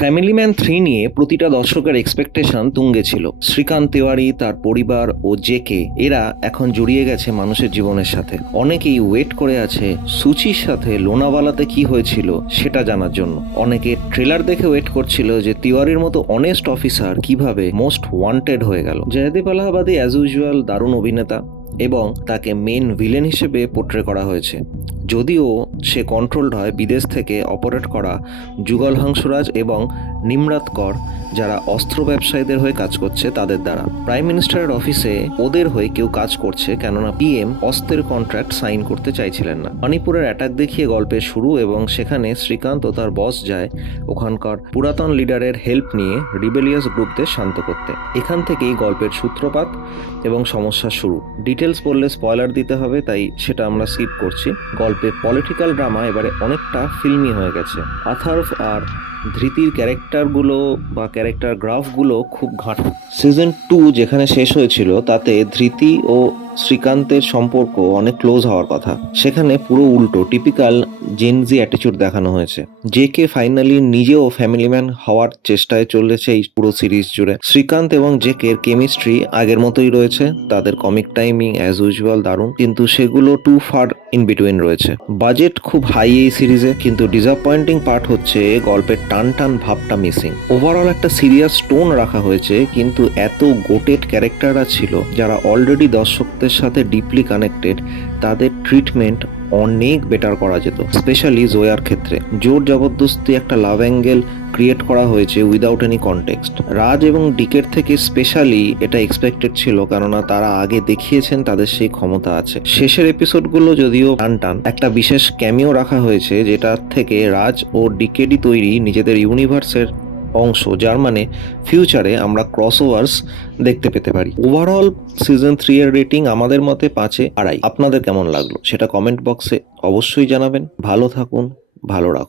Family man three নিয়ে প্রতিটা দর্শকের এক্সপেকটেশন তুঙ্গে ছিল। শ্রীকান্ত তেওয়ারি, তার পরিবার ও জেকে, এরা এখন জড়িয়ে গেছে মানুষের জীবনের সাথে। অনেকেই ওয়েট করে আছে সুচির সাথে লোনাওয়ালাতে কি হয়েছিল সেটা জানার জন্য। অনেকে ট্রেলার দেখে ওয়েট করছিল যে তিওয়ারির মতো অনেস্ট অফিসার কীভাবে মোস্ট ওয়ান্টেড হয়ে গেল। জয়দীপ আলাহাবাদী অ্যাজ ইউজুয়াল দারুণ অভিনেতা। এবং তাকে মেন ভিলেন হিসেবে পোট্রে করা হয়েছে। যদিও সে কন্ট্রোলড হয় বিদেশ থেকে অপারেট করা যুগল হংসরাজ এবং নিমরাত কর, যারা অস্ত্র ব্যবসায়ীদের হয়ে কাজ করছে তাদের দ্বারা। প্রাইম মিনিস্টারের অফিসে ওদের হয়ে কেউ কাজ করছে, কেননা পিএম অস্ত্রের কন্ট্রাক্ট সাইন করতে চাইছিলেন না। মণিপুরের অ্যাটাক দেখিয়ে গল্পের শুরু এবং সেখানে শ্রীকান্ত ও তার বস যায় ওখানকার পুরাতন লিডারের হেল্প নিয়ে রিবেলিয়াস গ্রুপদের শান্ত করতে। এখান থেকেই গল্পের সূত্রপাত এবং সমস্যা শুরু। ডিটেলস বললে স্পয়লার দিতে হবে, তাই সেটা আমরা স্কিপ করছি। গল্পে পলিটিক্যাল ড্রামা এবারে অনেকটা ফিল্মি হয়ে গেছে। আথার্ভ আর ধৃতির ক্যারেক্টারগুলো বা ক্যারেক্টার গ্রাফগুলো খুব ঘাট। সিজন টু যেখানে শেষ হয়েছিল, তাতে ধৃতি ও শ্রীকান্তের সম্পর্ক অনেক ক্লোজ হওয়ার কথা। সেখানে পুরো উল্টো টিপিক্যাল জেনজি অ্যাটিচিউড দেখানো হয়েছে। যে কে ফাইনালি নিজেও ফ্যামিলি ম্যান হওয়ার চেষ্টায় চলেছে এই পুরো সিরিজ জুড়ে। শ্রীকান্ত এবং জেকের কেমিস্ট্রি আগের মতোই রয়েছে। তাদের কমিক টাইমিং অ্যাজ ইউজুয়াল দারুণ। কিন্তু সেগুলো টু ফার ইন বিটুইন রয়েছে। বাজেট খুব হাই এই সিরিজে কিন্তু ডিসঅ্যাপয়েন্টিং পার্ট হচ্ছে গল্পের টান টান ভাবটা মিসিং ওভারঅল একটা সিরিয়াস টোন রাখা হয়েছে, কিন্তু এত গোটেড ক্যারেক্টাররা ছিল, যারা অলরেডি দর্শকদের সাথে ডিপলি কানেক্টেড তাদের ট্রিটমেন্ট অনেক বেটার করা যেত স্পেশালি জোয়ার ক্ষেত্রে। জোর জবরদস্তি একটা লাভ অ্যাঙ্গেল ক্রিয়েট করা হয়েছে উইদাউট এনি কনটেক্সট রাজ এবং ডিকের থেকে স্পেশালি এটা এক্সপেক্টেড ছিল, কেননা তারা আগে দেখিয়েছেন তাদের সেই ক্ষমতা আছে। শেষের এপিসোডগুলো যদিও টান টান, একটা বিশেষ ক্যামিও রাখা হয়েছে, যেটার থেকে রাজ ও ডিকেডি তৈরি নিজেদের ইউনিভার্সের অংশ, যার মানে ফিউচারে আমরা ক্রস ওভার্স দেখতে পেতে পারি। ওভারঅল সিজন থ্রি এর রেটিং আমাদের মতে পাঁচে আড়াই। আপনাদের কেমন লাগল? সেটা কমেন্ট বক্সে অবশ্যই জানাবেন। ভালো থাকুন, ভালো রাখুন।